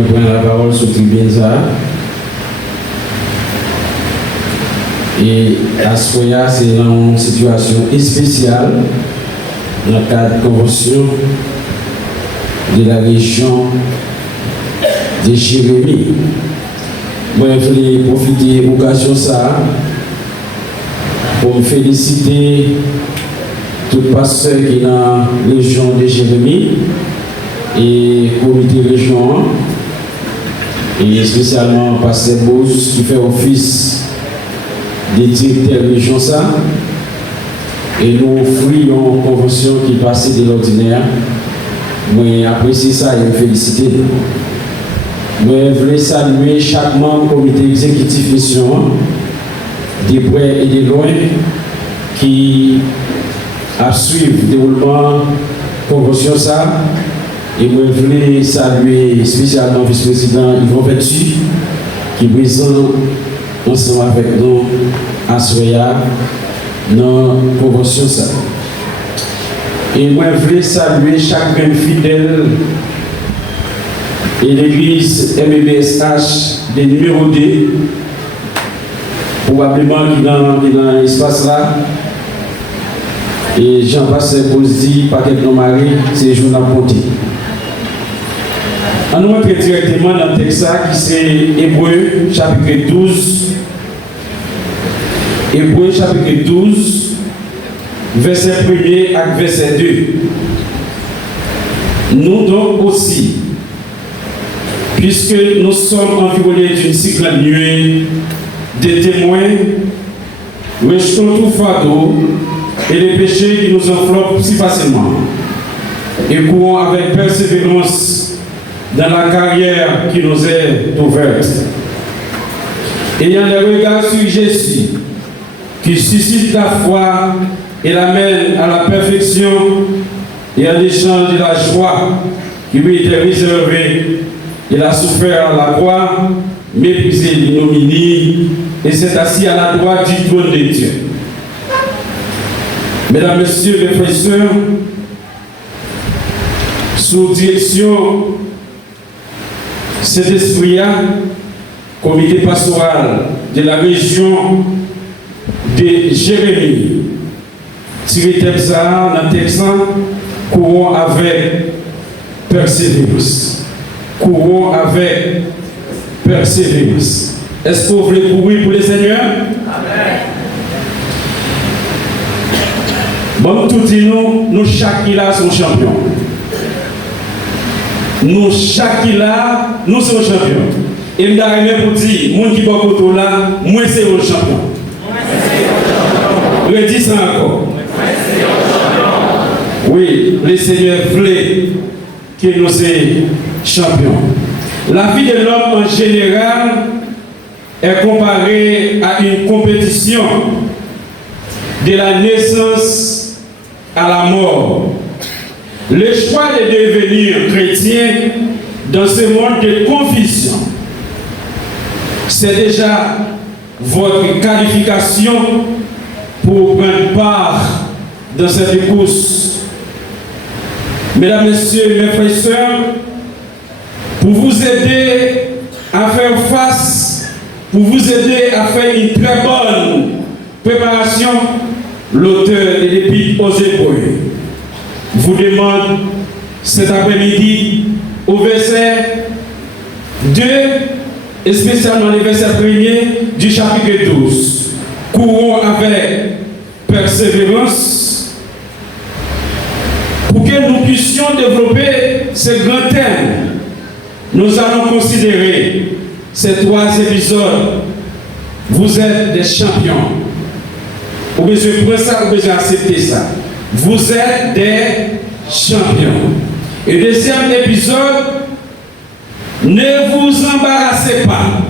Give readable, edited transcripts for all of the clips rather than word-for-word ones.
Je prends la parole sur tribune ça. Et à ce moment-là, c'est une situation spéciale dans le cadre de convention de la région de Jérémie. Moi, je voulais profiter de l'occasion ça pour me féliciter tout pasteur qui est dans la région de Jérémie et comité région et spécialement pasteur Bose qui fait office de directeur de région ça et nous offrons une convention qui passe de l'ordinaire. Moi apprécie ça et me féliciter. Moi je voulais saluer chaque membre du comité exécutif mission de près et de loin qui a suivi le déroulement de la convention ça. Et moi, je voulais saluer spécialement le vice-président Yvon Vertu, qui est présent ensemble avec nous à Soya dans la convention ça. Et moi, je voulais saluer chaque même fidèle et l'église MBSH des numéros D, probablement qui est dans l'espace là. Et Jean-Pascal Bozdi, paquet de Marie, c'est journal compté. On nous mettre directement dans le texte qui c'est Hébreu chapitre 12. Hébreu chapitre 12, verset 1er à verset 2. Nous donc aussi, puisque nous sommes environnés d'une si grande nuée de témoins, rejetons tout fardeau et les péchés qui nous enveloppent si facilement, et courons avec persévérance dans la carrière qui nous est ouverte. Ayant les regards sur Jésus, qui suscite la foi et l'amène à la perfection, et en échange de la joie qui lui était réservée, il a souffert à la croix, méprisé l'ignominie, et s'est assis à la droite du trône de Dieu. Mesdames, Messieurs les frères et sœurs, sous direction cet esprit, comité pastoral de la région de Jérémie, tiré thème ça dans le texte, courons avec persévérance. Courons avec persévérance. Est-ce que vous voulez courir pour le Seigneur? Amen. Bon, tout dit nous chaque là sommes champions. Nous chaque là, nous sommes champions. Et nous avons pour dire, les gens qui sont là, moi c'est un champion. Redis ça encore. Oui, le Seigneur voulait que nous soyons champions. La vie de l'homme en général est comparée à une compétition de la naissance à la mort. Le choix de devenir chrétien dans ce monde de confusion, c'est déjà votre qualification pour prendre part dans cette course. Mesdames, Messieurs, mes frères et sœurs, pour vous aider à faire face, pour vous aider à faire une très bonne préparation, l'auteur de l'Épître aux Hébreux vous demande cet après-midi au verset 2 et spécialement le verset 1er du chapitre 12. Courons avec persévérance pour que nous puissions développer ce grand thème. Nous allons considérer ces 3 épisodes. Vous êtes des champions. Vous besoin prendre ça, vous besoin accepter ça. Vous êtes des champions. Et deuxième épisode, ne vous embarrassez pas.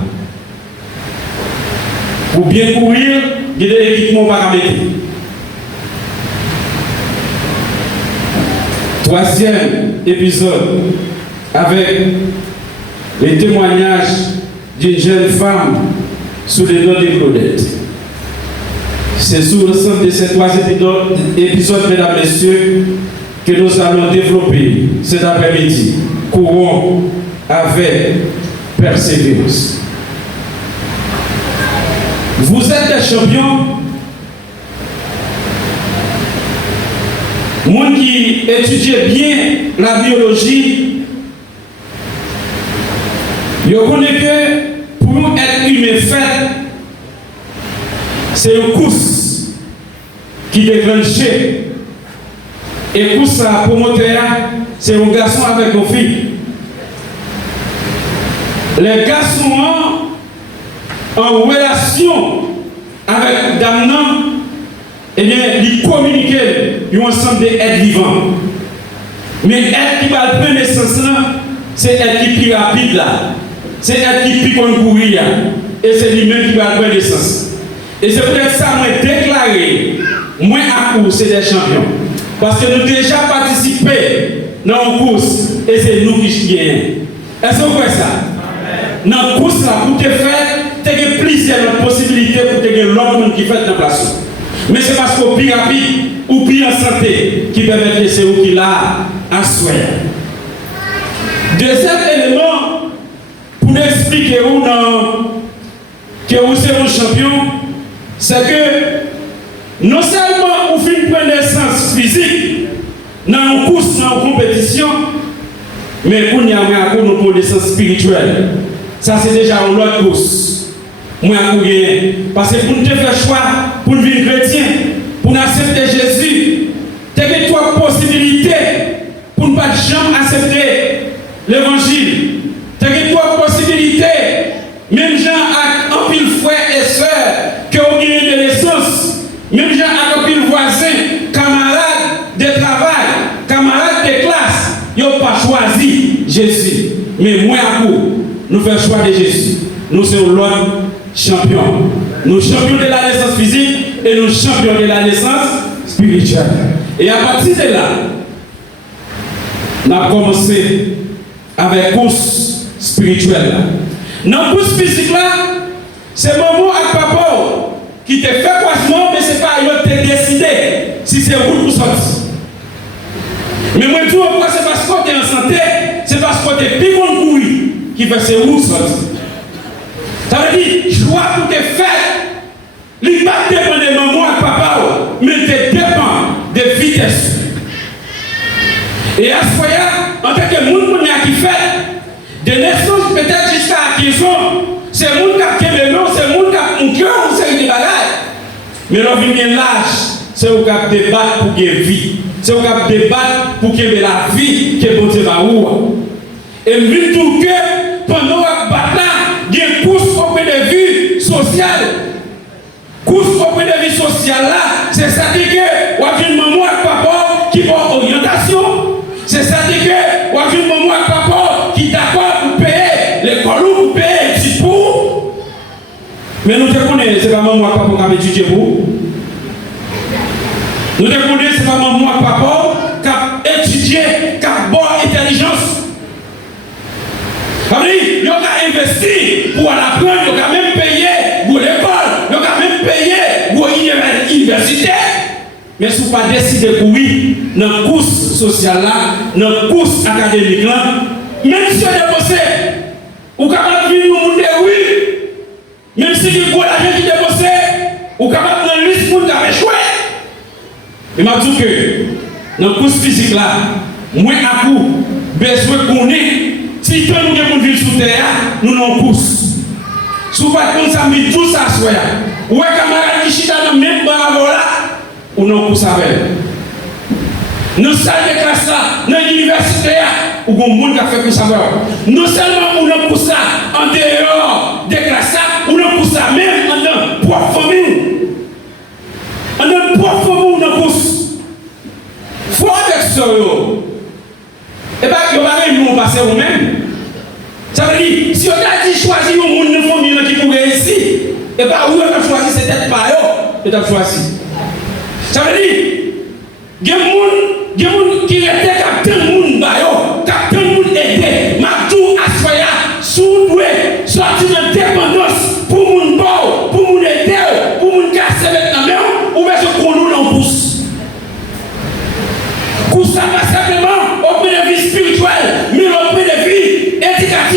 Pour bien courir, il y a des équipements paramétriques. Troisième épisode, avec les témoignages d'une jeune femme sous le nom de Claudette. C'est sous l'ensemble de ces 3 épisodes, mesdames, messieurs, que nous allons développer cet après-midi. Courons avec persévérance. Vous êtes des champions. Moi qui étudie bien la biologie, je connais que pour nous être humain fait, c'est une course qui déclenche. Et course ça, pour montrer, c'est un garçon avec une fille. Les garçons en relation avec Damnan, eh bien, ils communiquent un ensemble d'êtres vivants. Mais l'être qui va prendre naissance là, c'est l'être qui est plus rapide là. C'est l'être qui est plus courir. Et c'est lui-même qui va prendre naissance. Et c'est peut-être ça, moi, déclaré, moi à course, c'est des champions. Parce que nous avons déjà participé dans une course et c'est nous qui gagnons. Est-ce que vous voyez ça? Dans la course, là, pour te faire, tu as plusieurs possibilités pour te faire l'autre monde qui fait la place. Mais c'est parce qu'au plus rapide ou plus en santé qui permet de laisser où qu'il a à souhait. Deuxième élément, pour nous expliquer que vous êtes un champion, c'est que non seulement vous faites une connaissance physique dans une course, dans une compétition, mais pour nous avons une connaissance spirituelle. Ça, c'est déjà une autre course. Moi, parce que pour nous faire choix, pour nous vivre chrétien, pour nous accepter Jésus, tu as trois possibilités pour ne pas jamais accepter l'évangile. Tu as trois possibilités, même gens avec un pile frère et soeur qui ont gagné de l'essence, même gens avec un pile voisin, camarades de travail, camarades de classe, ils n'ont pas choisi Jésus. Mais moi, à vous, nous faisons choix de Jésus. Nous sommes l'autre champion. Nous champions de la naissance physique et nous champions de la naissance spirituelle. Et à partir de là, on a commencé avec course spirituelle. Dans la course physique là, c'est maman et papa qui te fait croisement, mais ce n'est pas eux qui te décidé si c'est route pour sortir. Mais moi, tout c'est parce que tu es en santé, c'est parce que tu es plus bon courir qui fait ces routes sortir. Ça veut dire, choix pour te faire, il ne va pas dépendre de maman et papa, mais tu dépends de vitesse. Et à ce moment, en tant que monde qui fait, de naissance peut-être jusqu'à acquisition, c'est le monde qui a le nom, c'est le monde qui a un cœur, c'est une bagaille. Mais l'on vient bien l'âge, c'est où qu'on débattre pour qu'il y ait vie. C'est où qu'on débattre pour qu'il y ait la vie qui est bon Dieu va où. Et vu tout que pendant la bataille, il y a une course auprès de vie sociale. Course auprès de vie sociale là, c'est ça qui est que, ou une maman et papa qui vont orientation. C'est ça qui est que, ou une maman et papa qui d'accord pour payer l'école ou pour payer un petit pour. Mais nous te connaissons, c'est pas maman et papa qui a étudié pour. Nous te connaissons, c'est pas maman et papa qui a étudié, qui a bonne intelligence. Il y a investi pour apprendre, il y a même payé pour l'école, il y a même payé pour l'université. Mais si vous n'avez pas décidé pour oui, dans la course sociale, dans la course académique, même si vous avez déposé, vous êtes capable de vivre dans le monde, oui. Même si vous avez l'argent qui est déposé, vous êtes capable de le liste pour vous échouer. Mais je dis que dans la course physique, moi, à coup, besoin qu'on ait. Si nous avons vivre sous terre, nous n'avons course. Si vous faites comme ça, mais tout ça, ou est camarade qui chita dans le même bravo là, ou non course avec. Nous sommes des classes là, dans l'université, ou bon monde qui a fait pour savoir. Non seulement nous avons ça en dehors des classes là, nous avons ça même en notre propre famille. En notre propre famille, nous avons course. Faut avec ça. Et bien, il y a nous passer vous-même. Ça veut dire, si on a dit choisir un monde de famille qui pourrait réussir, et bien, où on a choisi, c'est peut-être pas eux, et on a choisi. Ça veut dire, il y a des gens qui étaient captés de monde, captés de monde aider, Matou, Asfaya, Soudoué, sortir de dépendance pour monde bon, pour monde aider, pour monde casser avec la main, ou bien se connu dans le pouce. Pour ça, pas simplement, au point de vue spirituel, mais au point de vue éducatif.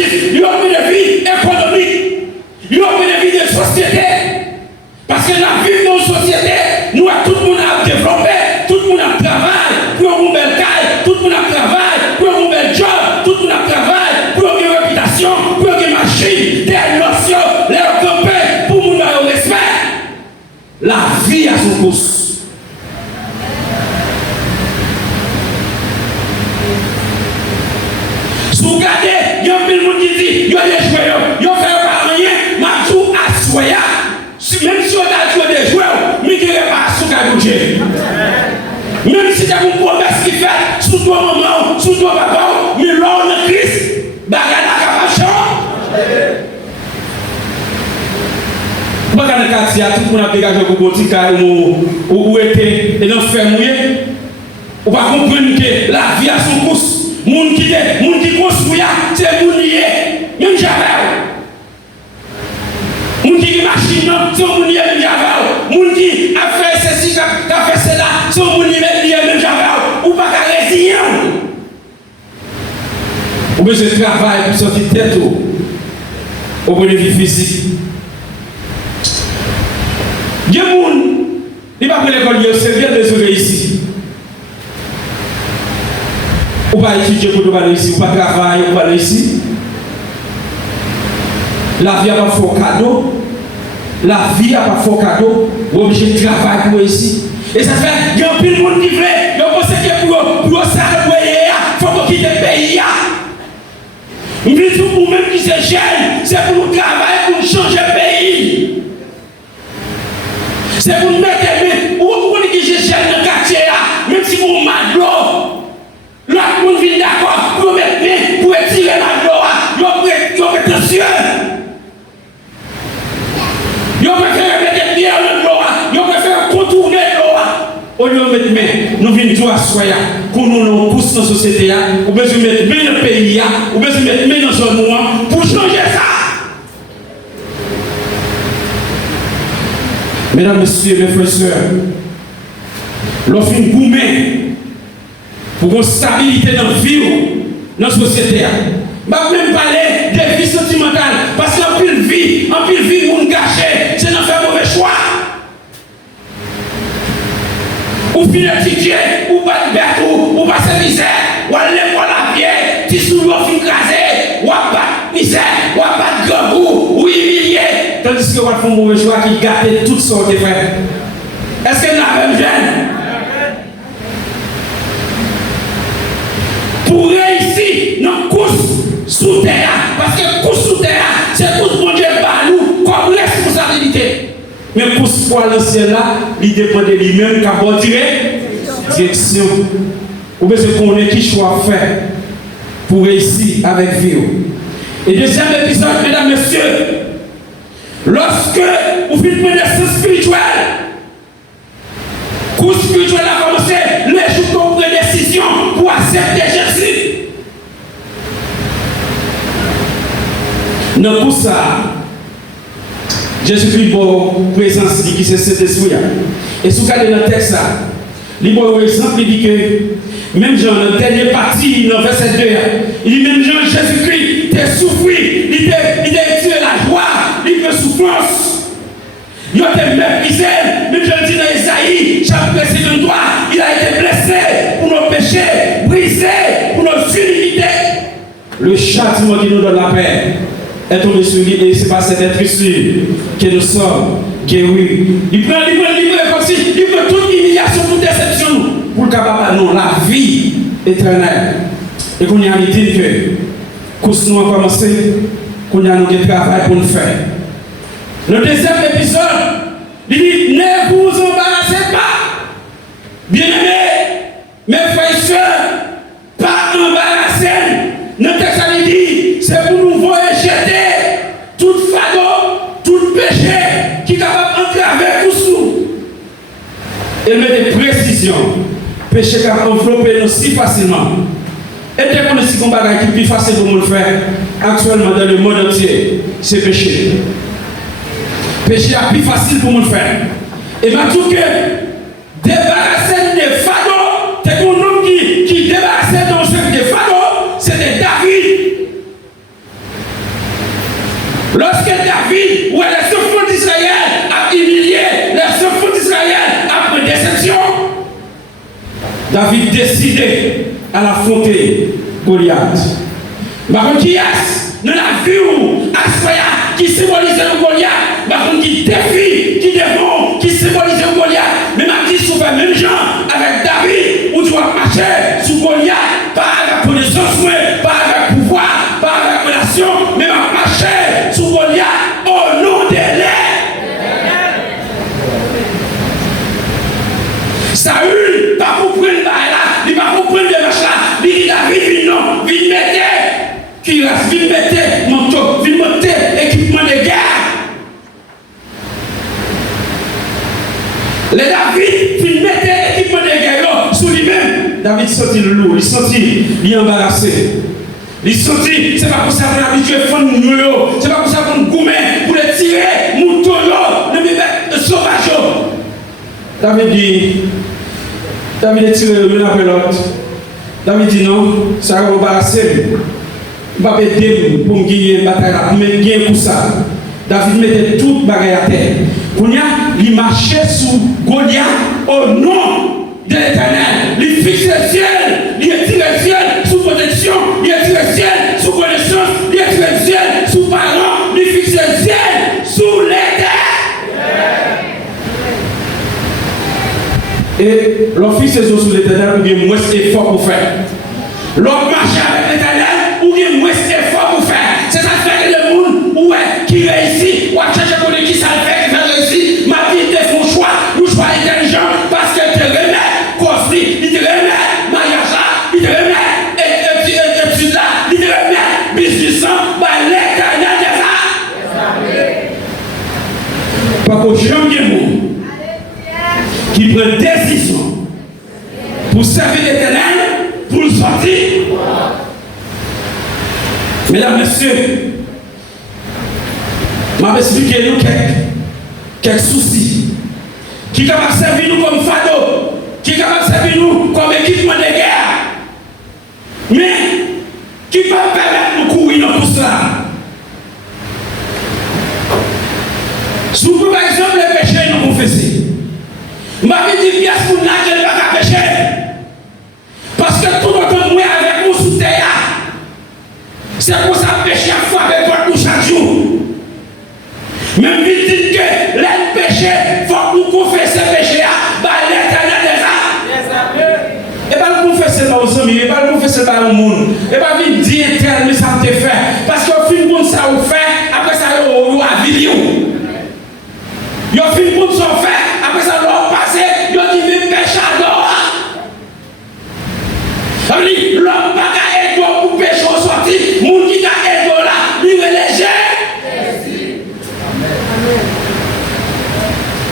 la vie à son cours. Si vous regardez, il y a un peu de monde qui dit, il y a des joueurs, il y a fait pas rien, ma joue à soya. Même si on a joué des joueurs, mais qui n'est pas sous la bouger. Même si tu as une promesse qui fait, sous toi maman, sous toi papa, mais là on est Christ, bagana capacité. Bagana quartier, tout le monde a dégagé pour boutique ou était et dans faire mouiller. On va comprendre que la vie a son cours. Moun qui construit, c'est moun lié, même Javel. Moun qui machine, c'est moun lié, même Javel. Moun qui a fait ceci, a fait cela, c'est moun lié, même Javel. Ou pas qu'à résigner. Ou bien je travaille pour sortir tête au point de vue physique. Il y a des gens qui ne sont pas à l'école, c'est bien désolé ici. Ou pas étudier pour nous aller ici, ou pas travailler pour aller ici. La vie n'a pas fort cadeau. La vie n'a pas fort cadeau. Ou obligé de travailler pour ici. Et ça fait, il y a plus de monde qui veut. Il y a pensé que pour ça, il faut quitter le pays. Mais pour même qui se gêne, c'est pour nous travailler, pour nous changer le pays. C'est pour nous mettre où on dit que je gêne le quartier, même si vous m'avez l'eau. Là, on vient d'accord pour mettre bien, pour étirer la gloire, il y a prétentieux. Il préfère mettre bien la gloire, il préfère contourner la gloire. Au lieu de mettre bien, nous venons tout à soya, pour nous pousser dans la société, ou besoin de mettre bien dans le pays, ou besoin de mettre bien dans le zone pour changer ça. Mesdames, messieurs, mes frères et sœurs, l'offre une gourmet. Pour une stabilité dans la vie, dans la société. Je ne vais même parler des vies sentimentales. Parce qu'en pile vie, vous gâchez, c'est d'en faire mauvais choix. Ou finir étudier, ou pas de bête, ou passer misère, ou aller pour la pierre, si sous l'eau fin crasé, ou pas de misère, ou pas de gangou, ou humilié. Tandis que vous faites un mauvais choix qui gâte toutes sortes de frères. Est-ce que nous avons jeune? Pour réussir dans la course sous terre, parce que course sous terre, c'est course pour Dieu par nous comme responsabilité. Mais course pour l'ancien là, il dépend de lui-même qui a direction. Ou bien c'est qu'on est qui choix faire pour réussir avec vie. Et deuxième épisode, mesdames, messieurs, lorsque vous faites une naissance spirituelle, course spirituelle a commencé, les jours qu'on prend décision pour accepter Jésus. Dans tout ça, Jésus-Christ pour présence qui c'est cet esprit. Et si vous regardez dans le texte, il y a un exemple, il dit que même Jean, dans la dernière partie, dans le verset 2, il dit même Jean, Jésus-Christ, il a souffert, il a tiré la joie, il a souffrance. Il a été méprisé, même je le dis dans Isaïe, chapitre 53, il a été blessé pour nos péchés, brisé pour nos iniquités. Le châtiment qui nous donne la paix est tombé sur lui et c'est par cette écriture que nous sommes guéris. Il prend comme si il veut toute humiliation, toute déception pour le capable non la vie éternelle. Et qu'on y a dit que course nous a commencé, qu'on y a un travail pour nous faire. Le deuxième épisode, il dit ne vous embarrassez pas, bien-aimés, mes frères et sœurs, pas embarrassés. Le texte il dit c'est pour nous voir jeter tout fardeau, tout péché qui est capable d'entraver tout sous. Et met des précisions, péché qui a enveloppé nous si facilement. Et dès qu'on a si combat qui est plus facile pour nous le faire, actuellement dans le monde entier, c'est péché. Péché est plus facile pour nous le faire. Et maintenant que débarrasser des fardeaux, c'est pour nous qui débarrasser dans ce des fardeaux, c'était David. Lorsque David, où les enfants d'Israël a humilié, les enfants d'Israël a pris déception, David décidait à l'affronter Goliath. Par contre, qui est dans la vie où Asphaya qui symbolise le Goliath, par contre, qui défie, qui défend, qui symbolise vient mettre manteau, vient mettre équipement de guerre. Les David vient mettre équipement de guerre sur lui-même. David sentit le loup, il sentit, il est embarrassé. Il sentit, c'est pas pour ça qu'on a habitué à faire nous, c'est pas pour ça qu'on gourmet pour les tirer, mouton, les bébés sauvages. David est tiré l'un après l'autre. David dit non, ça va embarrasser. Il va aider pour me gagner une bataille, pour me gagner pour ça. David mettait toute bagaille à terre. Il marchait sous Goliath au nom de l'Éternel. Il fixe le ciel, il tire le ciel sous protection, il tire le ciel sous connaissance, il tire le ciel sous parole, il fixe le ciel sous l'Éternel. Et l'on fixe les sous l'Éternel pour qu'il y ait moins d'efforts pour faire. L'on marche avec l'Éternel pour qu'il y ait moins d'efforts pour faire. C'est ça fait que le monde qui réussit, ou à chercher pour qui ça fait, qui fait réussir. Ma vie te font choix, nous choix intelligent, parce que te remet conflit, il te remet mariage, il te remet études là, il te remet business, par l'Éternel de ça. Pas qu'au jamais de monde qui prend décision pour servir l'Éternel, pour le sortir. Mesdames, Messieurs, je vais expliquer nous quelques soucis qui sont capables de servir nous comme fado, qui sont capables de servir nous comme équipement de guerre, mais qui ne peuvent pas permettre de courir dans tout cela. Si vous par exemple les péchés nous confesser, je vais dire bien ce qu'on a qui ne pas pécher. Parce que tout le temps, moi avec nous sous terre, c'est pour ça que péché à fois avec votre nous chaque jour. Même il dit que les péchés, il faut que nous confessions ces péchés à l'Éternel des âmes. Et pas nous confesser par aux amis, et pas nous confesser par le monde. Et pas nous dire éternel, mais ça te fait. Parce qu'au fin de compte, ça vous fait, après ça, vous avez vie. Au fin de compte, ça vous fait, après ça, vous passez, vous avez dit, péché à l'or. Ça veut dire, l'homme n'a pas aidé pour pécher au sorti, le monde qui a aidé là, il est léger.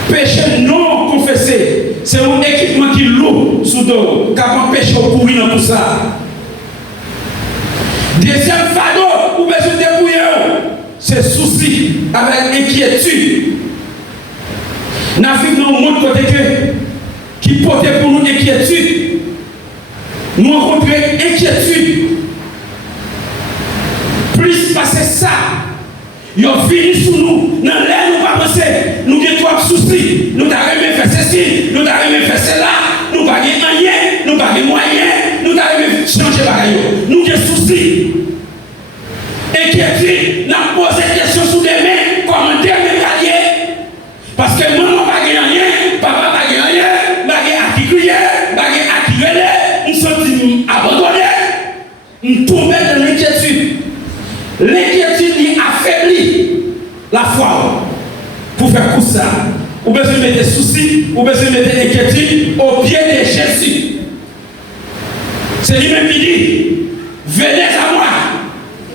Péché non confessé, c'est un équipement qui lourd sous dos, qui a péché au courir dans tout ça. Deuxième fardeau, ou besoin de débrouiller, c'est souci avec inquiétude. Nous vivons dans un monde qui porte pour nous inquiétude. Nous rencontrons inquiétude. Plus passer ça, ils ont fini sous nous. Dans l'air, nous pas penser. Nous avons trop de soucis. Nous avons fait ceci, nous avons fait cela. Nous n'avons pas rien, nous n'avons pas moyen. Nous avons changé de nous avons soucis. Inquiétude, nous avons posé des questions sous les mains, comment dire mes alliés. Parce que maman n'a pas rien, papa n'a pas rien, n'a pas qui crier, n'a pas qui gueuler. Nous sommes abandonnés. Nous tombons dans l'inquiétude. L'inquiétude affaiblit la foi. Pour faire tout ça, vous besoin mettre des soucis, vous besoin mettre des inquiétudes au pied de Jésus. C'est lui-même qui dit, venez à moi,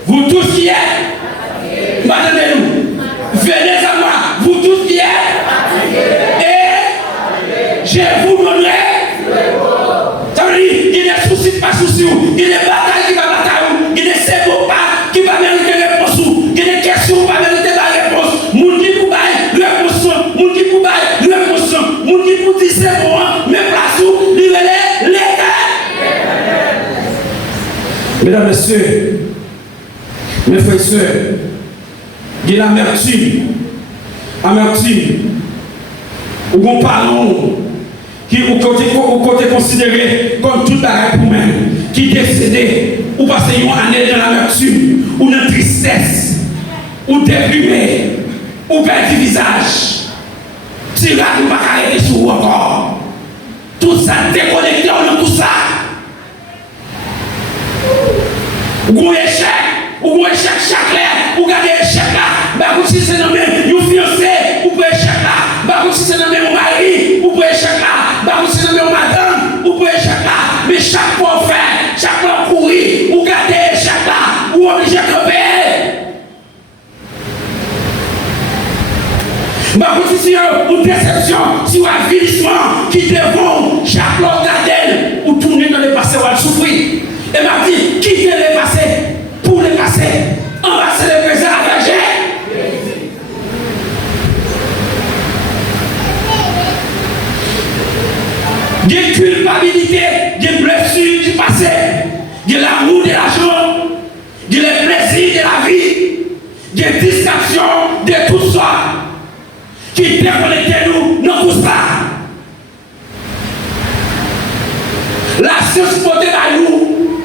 vous tous qui êtes, attendez-nous, venez à moi, vous tous qui êtes, et je vous donnerai. Ça veut dire, il y a des soucis, pas de soucis, il y a des batailles qui va batailler, il y a des séjours pas qui va mériter réponse, il y a des questions qui va mériter la réponse. Moun qui pour bailler, réponse, moun qui pour bailler, réponse, moun qui pour dire c'est bon, mais place où, libérez les gars. Mesdames, Messieurs, mes frères et sœurs, il y a l'amertume, ou bon parlons, qui au côté considéré comme tout l'arrêt pour même, qui décédé, ou passer une année dans l'amertume, ou dans la tristesse, ou déprimé, ou perdre du visage. Si là, nous ne pouvons pas arrêter sur vous encore. Tout ça déconnecté dans tout ça. Ou un échec chaque l'air, ou garder échec là, bah si c'est dans mes fiancé, ou pour échec là, bah si c'est dans mes mari, ou pour échec là, bah si c'est dans mes madame, ou pour échec là, mais chaque fois faire, chaque fois courir, ou garder échec là, ou obligé de camper. Ma position, une déception, si un avilissement qui devant chaque l'autre gardelle ou tourner dans le passé ou à souffrir. Et m'a dit, quittez le passé pour le passé. Embrasser le présent avec Jésus. Il y a culpabilité, il y a blessure du passé, il y a l'amour de l'argent, il y a le plaisir de la vie, il y a distraction de tout ça qui déconnecte nous, non pour ça. La science portée à nous,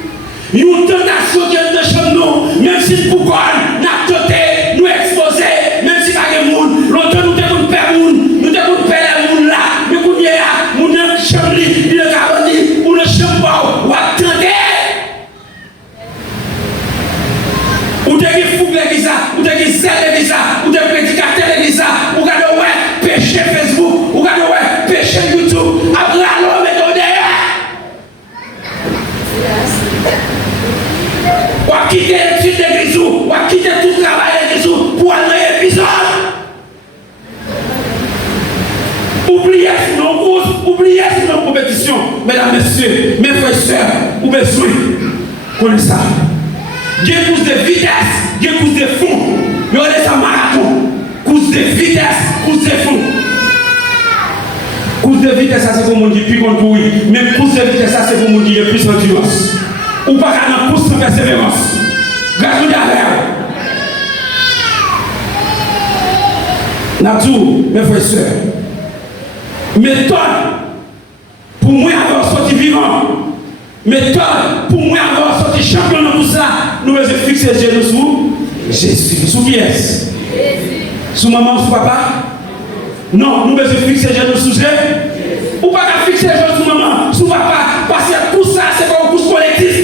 une tentation qui est de nous, même si pourquoi nous avons tenté, nous exposer, même si pas de monde, longtemps nous devons perdre le monde, nous devons perdre le monde là, mais nous devons nous chambre, nous devons ou le chambre, ou attendre. Ou devez foutre l'église, ou devez zèle l'église, ou devez prédicateur l'église, ou devez ouais, péché Facebook, ou devez ouais, péché YouTube, après l'homme est au derrière. Ou à quitter l'étude d'église, ou à quitter tout le travail d'église pour aller dans l'épisode. Oubliez nos compétitions, mesdames, messieurs, mes frères et sœurs, ou mes besoin, connaissez ça. Il y a une course de vitesse, il y a une course de fond. Il y a un marathon. Course de vitesse, course de fond. Course de vitesse, ça c'est pour mon qui plus qu'on courir. Mais course de vitesse, ça c'est pour mon qui est plus endurance. Ou pas qu'à une course sans persévérance. Grâce derrière. Natou, mes frères et sœurs. Méthode pour moi avoir sorti vivant. Méthode pour moi avoir sorti champion dans tout ça. Nous devons fixer Jésus sous Jésus. Sous qui est-ce? Sous maman, sous papa? Non, nous devons fixer Jésus sous Jésus. Ou pas qu'à fixer Jésus sous maman, sous papa. Parce que tout ça, c'est pas un course collectif.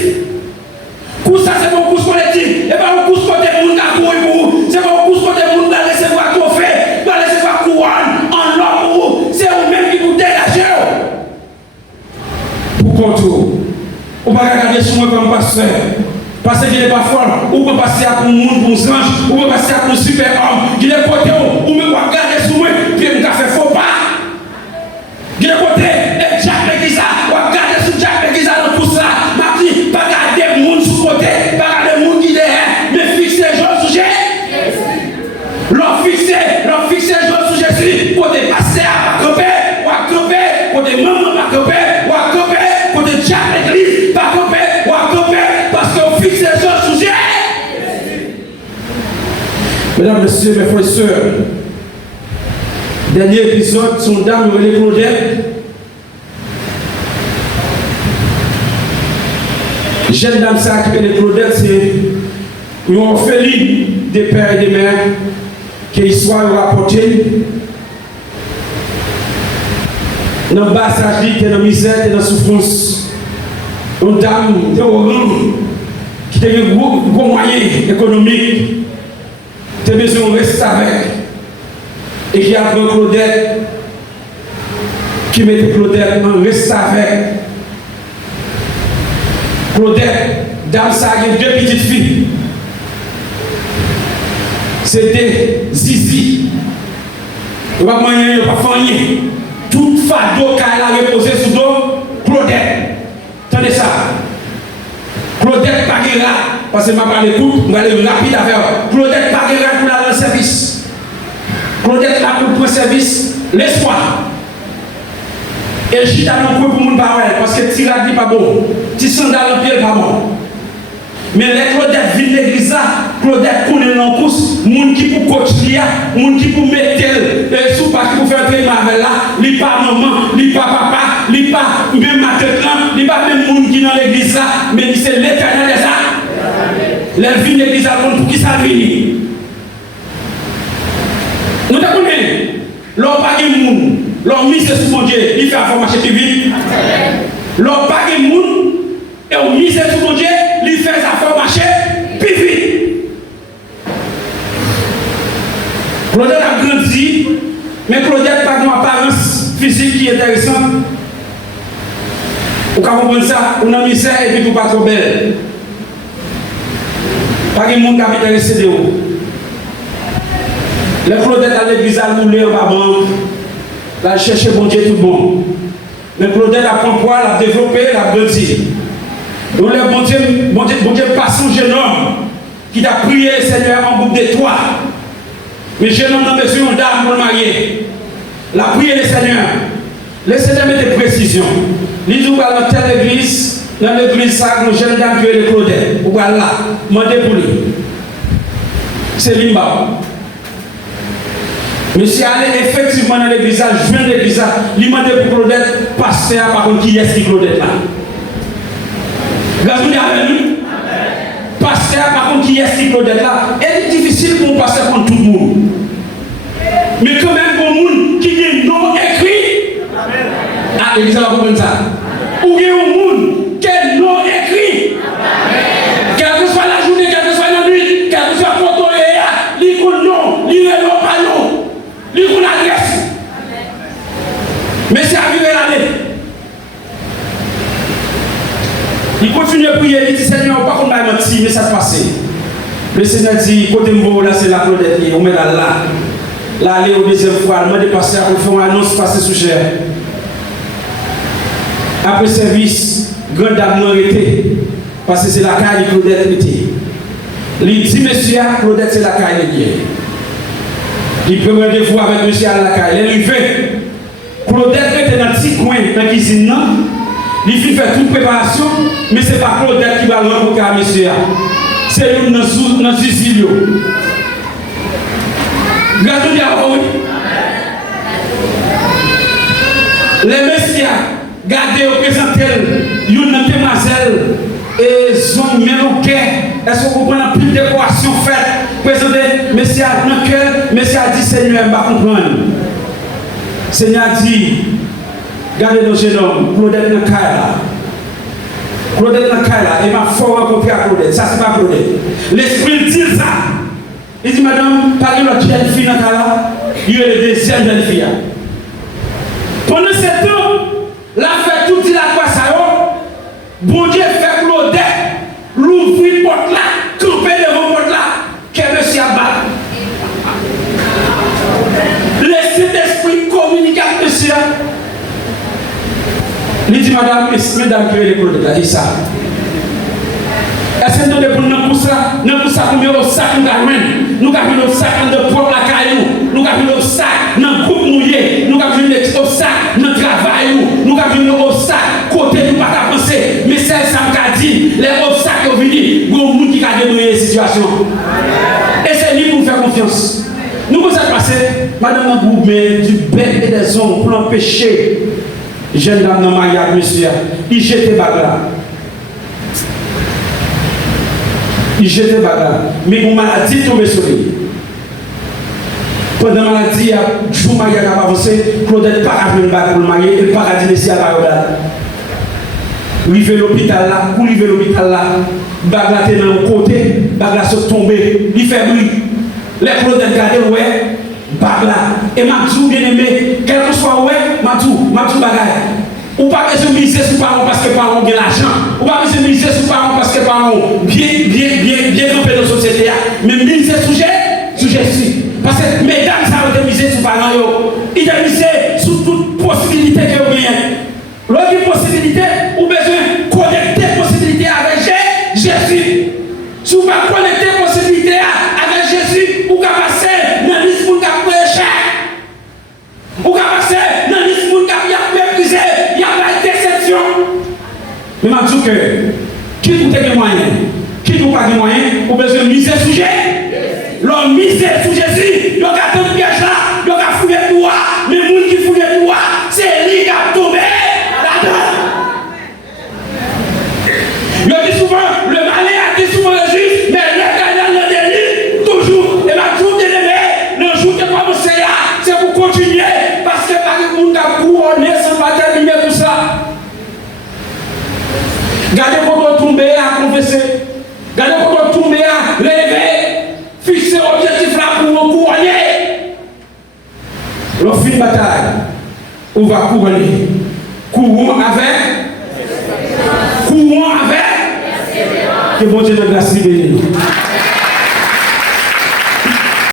Tout ça, c'est pas un course collectif. Et pas un course côté de monde qui a couru pour vous. C'est pas un course côté de monde qui a recevoir trophée, qui a recevoir couronne en l'homme pour vous. C'est vous-même qui vous dégagez. Pour contour. Ou pas regarder sur moi comme pasteur. Parce qu'il n'est pas fort. Ou pas passer à un monde, pour un ange. Ou pas passer à un super homme. Il est côté ou même pas regarder sur moi. Puis il a fait faux pas. Il est côté. Et Jacques l'église. Ou regarder sur Jacques l'église dans tout ça. Ma dit, pas regarder le monde sous côté. Pas regarder le monde qui est derrière. Mais fixer les gens sous Jésus. Leur fixer les gens sous Jésus. Pour te passer à camper. Ou à camper. Pour te maman à camper. Ou à camper. Pour te Jacques l'église. Pas camper. Ou à camper. Parce qu'on fixe les gens sous Jésus. Mesdames, messieurs, mes frères et sœurs, dernier épisode, son dame relève Claudette. Jeune dame, ça qui est Claudette, c'est une orpheline des pères et des mères qui l'histoire a rapporté. Dans le bas, ça dit, dans la misère et dans la souffrance. Une dame de Oran qui a un gros moyen économique. Tu as besoin de rester avec. Et qui a pris Claudette, qui mettait Claudette en reste avec. Claudette, dame, ça a deux petites filles. C'était Zizi. Il n'y a pas moyen, il n'y a pas fanny. Tout fardeau qu'elle a reposé sous dos, Claudette. Attendez ça. Claudette Paguera, parce que je vais parler tout, je vais aller rapide avec elle. Claudette Paguera pour la service. Claudette là pour le service, l'espoir. Et je suis allé pour le monde parce que tirade n'est pas bon. Si sandal en pied n'est pas bon. Mais les Claudette vit l'église, Claudette connaît l'encours, moun qui pour coach lia, moun qui pour mettre sous pas qui pour faire un avec là, li pas maman, li pas papa, li pas même ma tête là, li pas même moun qui dans l'église là, mais c'est l'éternel de ça. Les vie l'église là pour qui ça vient. Nous t'avons combien? L'on pas de moun, l'on mise sur mon Dieu, il fait avoir marcher plus vite. L'on pas de moun et on mise sur mon Dieu, il fait affaire marcher plus vite. Claudette a grandi, mais Claudette n'a pas une apparence physique qui est intéressante. Vous comprenez ça? On a misère et puis vous pas trop belle. Pas de monde qui a intéressé de vous. Les Claudette à l'église a roulé en bas, la chercher bon Dieu tout bon. Mais Claudette a compris, l'a développé, l'a grandi. Donc le bon Dieu passe un jeune homme qui a prié le Seigneur en groupe de trois. Mais jeune homme n'a besoin d'âme pour le marier. Il a prié le Seigneur. Le Seigneur met des précisions. Il dit, dans telle église, dans l'église, ça, nos jeunes dames qui ont les Claudette. Ou là, demandez pour lui. C'est l'imba. Monsieur allé effectivement dans l'église, je viens de l'église, il demande pour Claudette, pasteur, par contre, qui est-ce qui Claudette là? Vous avez avec nous? Pasteur, par contre, qui est-ce qui Claudette là? C'est difficile pour un pasteur contre tout le monde. Mais quand même, pour le monde qui dit non écrit, ah, l'église va comprendre ça. Ou il y a un monde qui est non écrit. Quelle que soit la journée, quelle que soit la nuit, quelle que soit le photo, il y a non, il y a non, pas non. Il y a une adresse. Mais c'est arrivé l'année. Il continue à prier, il dit Seigneur, pas qu'on m'a menti, mais ça se passait. Le Seigneur dit, côté moi, là c'est la Claudette, on met là. Là, aller au deuxième fois, il m'a dépassé, il faut une annonce passer sous cher. Après service, grande dame n'a été, parce que c'est la caille de Claudette était. Il dit, monsieur, Claudette c'est la caille de Dieu. Il peut rendez-vous avec monsieur à la caille. Il lui fait, Claudette était dans un petit coin, dans la cuisine, non? Il fait toute préparation, mais ce n'est pas Claudette qui va rencontrer à monsieur. C'est lui dans le Sicile. Regardez oui. Les messieurs, gardez au présentel, une demoiselle et son méloquet. Est-ce que vous comprenez la plus de décoration faite? Présentez, messieurs, dans cœur, messieurs a dit Seigneur, je ne vais pas comprendre. Seigneur a dit, regardez nos jeunes hommes, Claudette dans Kaila. Claudette dans Kaila, et ma foi rencontrer à Claudette. Ça, c'est pas Claudette. L'esprit dit ça. Il dit, madame, parlez de notre jeune fille dans Kaila, il y a le deuxième jeune fille. Pendant ce temps, la fait tout dit la quoi ça y bon Dieu fait Claudette, l'ouvrir porte là, camper devant porte là, qu'elle monsieur abat. Laissez l'esprit communiquer avec monsieur. Il dit, madame, mesdames, qui veulent les Claudette, il dit ça. Est-ce que nous devons pour ça, combien de sacs nous avons? Nous avons des sacs de propre la caillou, nous avons des sacs dans le groupe mouillé, nous avons des sacs dans le travail, nous avons des sacs côté nous pas penser. Mais c'est ça qu'a dit, les obstacles qui viennent, il y a un monde qui a débrouillé la situation. Et c'est lui pour faire confiance. Nous vous avez passé, madame un groupe, mais du bête et des hommes pour l'empêcher. Jeune dame dans le mariage, monsieur, il jette bagarre. Il jette bagarre. Mais une maladie tombe sur lui. Pendant la maladie, il y a un jour où il a avancé, Claudette n'a pas appris le bac pour le marier, il n'a pas dit ici à la bagarre. Rive l'hôpital là, pour rive l'hôpital là, bagarre est dans le côté, bagarre se tomber, il fait bruit. Les Claudette gardent, ouais, bagarre. Et ma tout bien aimé, quel que soit, ouais, ma tout bagarre. Ou pas besoin de miser sur parents parce que parents ont de l'argent. Ou pas besoin de miser sur parents parce que parents ont bien campé dans la société. Mais miser sur Jésus. Parce que mesdames, ça va miser sur parents. Ils ont misé sur toute possibilité que vous avez. L'autre possibilité, ou besoin de connecter possibilité avec Jésus. Si vous ne connectez possibilité avec Jésus, vous pouvez passer dans l'isme qui a prêché. Vous pouvez passer dans l'isme qui a méprisé. Mais je dis que qui vous a des moyens, qui vous pas des moyens, vous avez besoin de miser sur Jésus. L'homme miser sur Jésus, il y a un piège là, il y a fouillé le droit, mais le monde qui fouille le droit, c'est lui qui a tombé là-dedans. Il dit souvent, le malin a dit souvent le juge, mais le gagnant le délit, toujours. Et ma jour de l'élevé, le jour de commencer là, c'est pour continuer, parce que pas de monde a couronné sans pas terminer tout ça. Gardez votre tomber à confesser. Gardez votre tomber à lever. Fixez l'objectif là pour vous couronner. Le fin de bataille, on va couronner. Courons avec. Que bon Dieu de grâce libère nous.